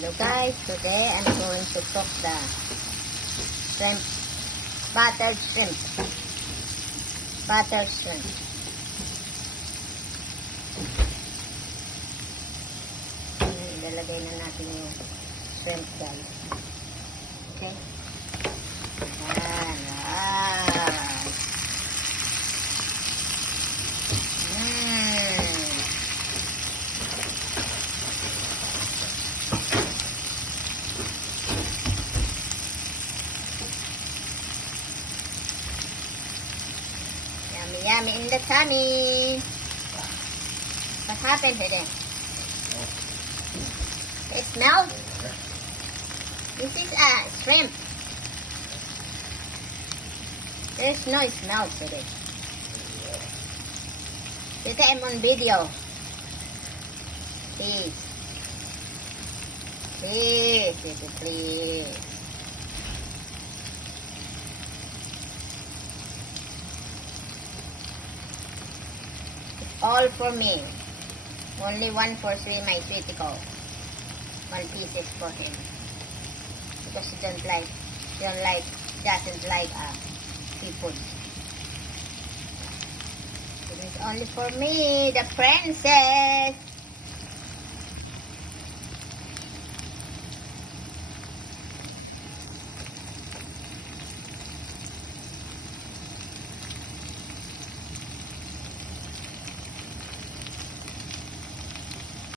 Hello guys, today I'm going to cook the shrimp, buttered shrimp. Buttered shrimp. Ilalagay na natin yung shrimp guys. Okay? Ayan. Yummy, yummy in the tummy. What happened to them? It smells? This is a shrimp. There's no smell to it. Because I'm on video. Please. Please, please. All for me. Only one for my sweetie ko. 1 piece is for him. Because he doesn't like seafood. It is only for me, the princess.